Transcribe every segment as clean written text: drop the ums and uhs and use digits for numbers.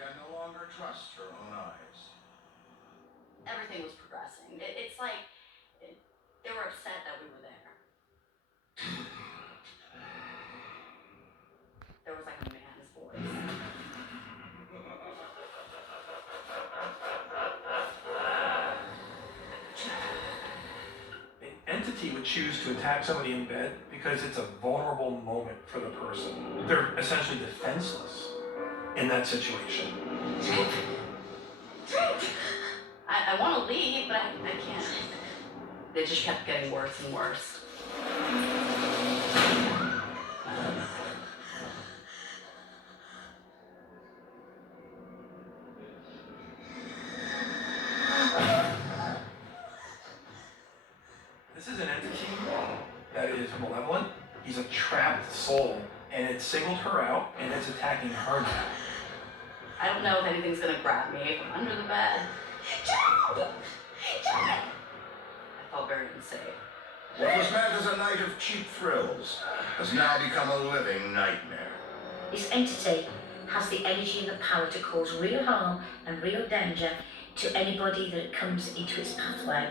can no longer trust her own eyes. Everything was progressing. It's like they were upset that we were there. There was like a man's voice. An entity would choose to attack somebody in bed because it's a vulnerable moment for the person. They're essentially defenseless in that situation. I want to leave, but I can't. They just kept getting worse and worse. This is an entity that is malevolent. He's a trapped soul, and it singled her out, and it's attacking her now. I don't know if anything's gonna grab me from under the bed. I felt very unsafe. What was meant as a night of cheap thrills has now become a living nightmare. This entity has the energy and the power to cause real harm and real danger to anybody that comes into its pathway.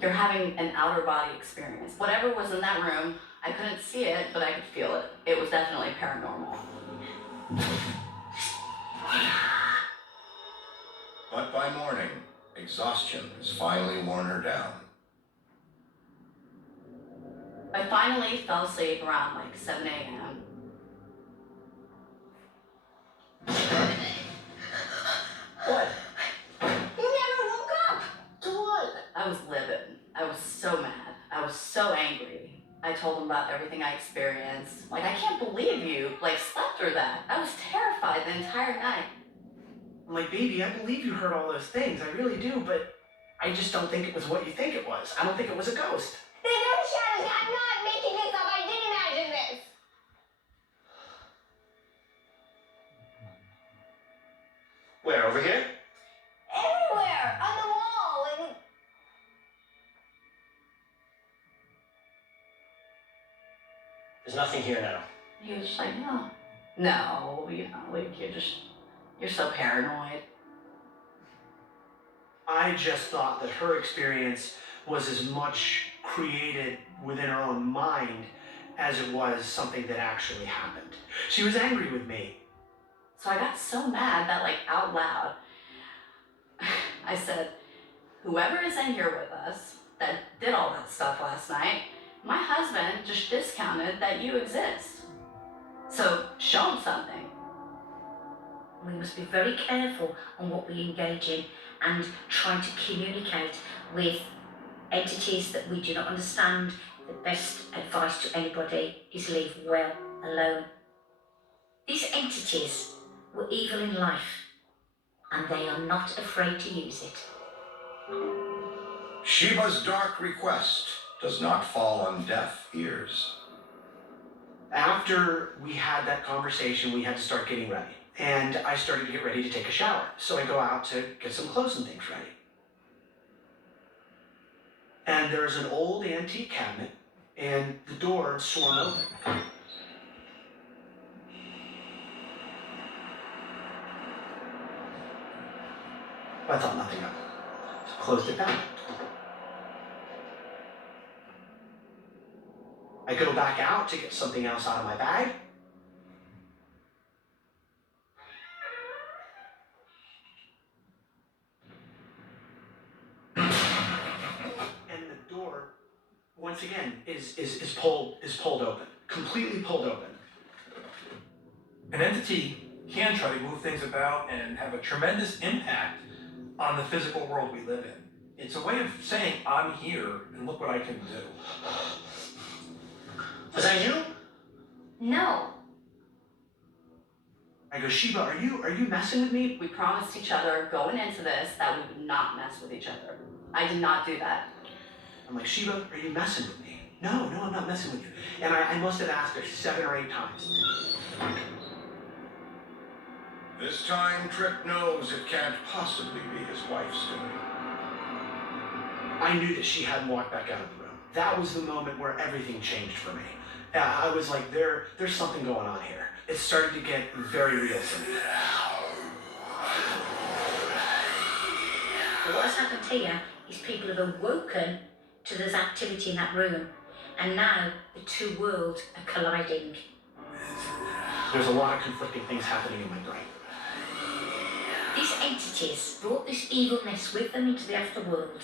You're having an outer body experience. Whatever was in that room, I couldn't see it, but I could feel it. It was definitely paranormal. But by morning, exhaustion has finally worn her down. I finally fell asleep around like 7 a.m. What? You never woke up! To what? I was livid. I was so mad. I was so angry. I told him about everything I experienced. Like, I can't believe you, like, slept through that. I was terrified the entire night. I'm like, baby, I believe you heard all those things. I really do, but I just don't think it was what you think it was. I don't think it was a ghost. They don't shadows. I'm not making this up. I didn't imagine this. Where, over here? Everywhere. On the wall. And There's nothing here now. He was just like, no. No, you know, like, you're so paranoid. I just thought that her experience was as much created within her own mind as it was something that actually happened. She was angry with me. So I got so mad that, like, out loud, I said, whoever is in here with us that did all that stuff last night, my husband just discounted that you exist. So show him something. We must be very careful on what we engage in and try to communicate with entities that we do not understand. The best advice to anybody is leave well alone. These entities were evil in life, and they are not afraid to use it. Sheba's dark request does not fall on deaf ears. After we had that conversation, we had to start getting ready. And I started to get ready to take a shower. So I go out to get some clothes and things ready. And there's an old antique cabinet, and the door swung open. I thought nothing of it. So closed it down. I go back out to get something else out of my bag. And the door, once again, is pulled open. Completely pulled open. An entity can try to move things about and have a tremendous impact on the physical world we live in. It's a way of saying, I'm here, and look what I can do. Was that you? No. I go, Sheba, are you messing with me? We promised each other going into this that we would not mess with each other. I did not do that. I'm like, Sheba, are you messing with me? No, I'm not messing with you. And I must have asked her 7 or 8 times. This time, Tripp knows it can't possibly be his wife's doing. I knew that she hadn't walked back out of the room. that was the moment where everything changed for me. I was like, there's something going on here. It started to get very real for me. But what has happened here is people have awoken to this activity in that room, and now the two worlds are colliding. There's a lot of conflicting things happening in my brain. These entities brought this evilness with them into the afterworld,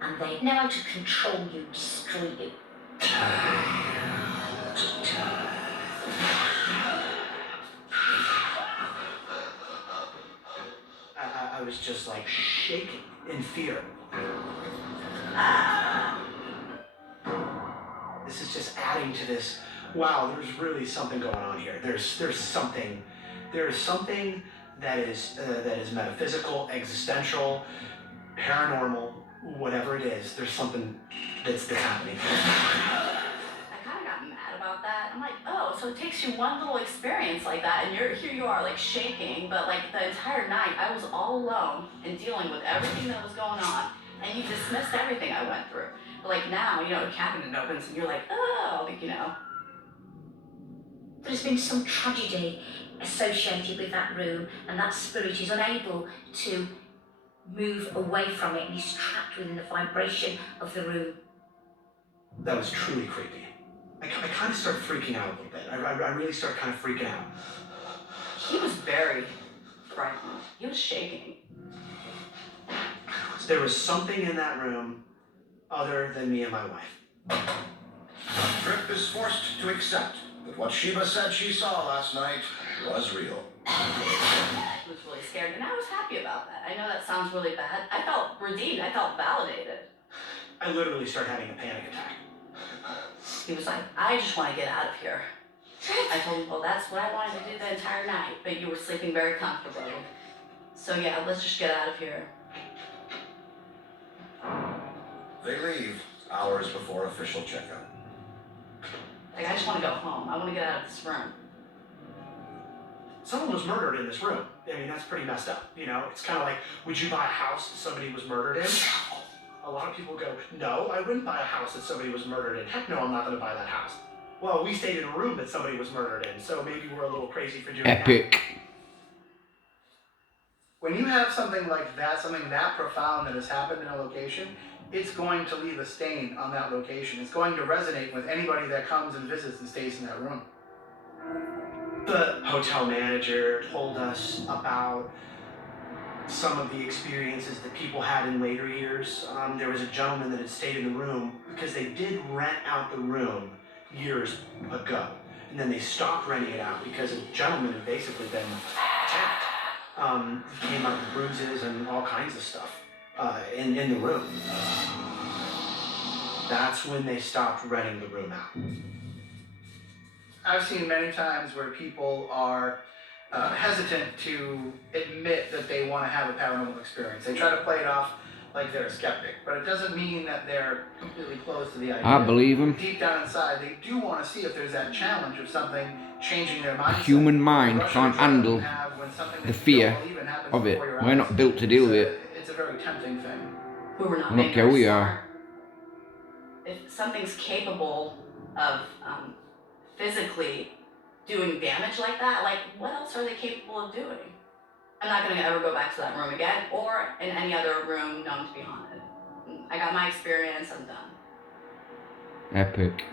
and they know how to control you, destroy you. I was just like shaking in fear. This is just adding to this. Wow, there's really something going on here. There is something that is metaphysical, existential, paranormal, whatever it is. There's something that's happening. I kind of got mad about that. I'm like, oh, so it takes you one little experience like that, and here you are, like shaking, but like the entire night I was all alone and dealing with everything that was going on, and you dismissed everything I went through. But like now, you know, a cabinet opens and you're like, oh, like, you know. There's been some tragedy associated with that room, and that spirit is unable to move away from it, and is trapped within the vibration of the room. That was truly creepy. I kind of started freaking out a little bit. I really started kind of freaking out. He was very frightened. He was shaking. There was something in that room other than me and my wife. Trip is forced to accept that what Sheba said she saw last night was real. He was really scared, and I was happy about that. I know that sounds really bad. I felt redeemed. I felt validated. I literally started having a panic attack. He was like, I just want to get out of here. I told him, well, that's what I wanted to do the entire night, but you were sleeping very comfortably. So yeah, let's just get out of here. They leave hours before official checkup. Like, I just want to go home. I want to get out of this room. Someone was murdered in this room. I mean, that's pretty messed up. You know, it's kind of like, would you buy a house that somebody was murdered in? A lot of people go, no, I wouldn't buy a house that somebody was murdered in. Heck no, I'm not going to buy that house. Well, we stayed in a room that somebody was murdered in, so maybe we're a little crazy for doing that. Epic. When you have something like that, something that profound that has happened in a location, it's going to leave a stain on that location. It's going to resonate with anybody that comes and visits and stays in that room. The hotel manager told us about some of the experiences that people had in later years. There was a gentleman that had stayed in the room because they did rent out the room years ago. And then they stopped renting it out because a gentleman had basically been attacked. He came out with bruises and all kinds of stuff in the room. That's when they stopped renting the room out. I've seen many times where people are hesitant to admit that they want to have a paranormal experience. They try to play it off like they're a skeptic, but it doesn't mean that they're completely closed to the idea. I believe them. Deep down inside, they do want to see if there's that challenge of something changing their mindset. Human mind The rush can't of adrenaline handle have when something the that you fear don't believe in happens of it. before your We're eyes. not built to deal with it. It's a very tempting thing. Who were not Look being how very we smart. are. If something's capable of physically doing damage like that, like what else are they capable of doing? I'm not gonna ever go back to that room again or in any other room known to be haunted. I got my experience, I'm done. Epic.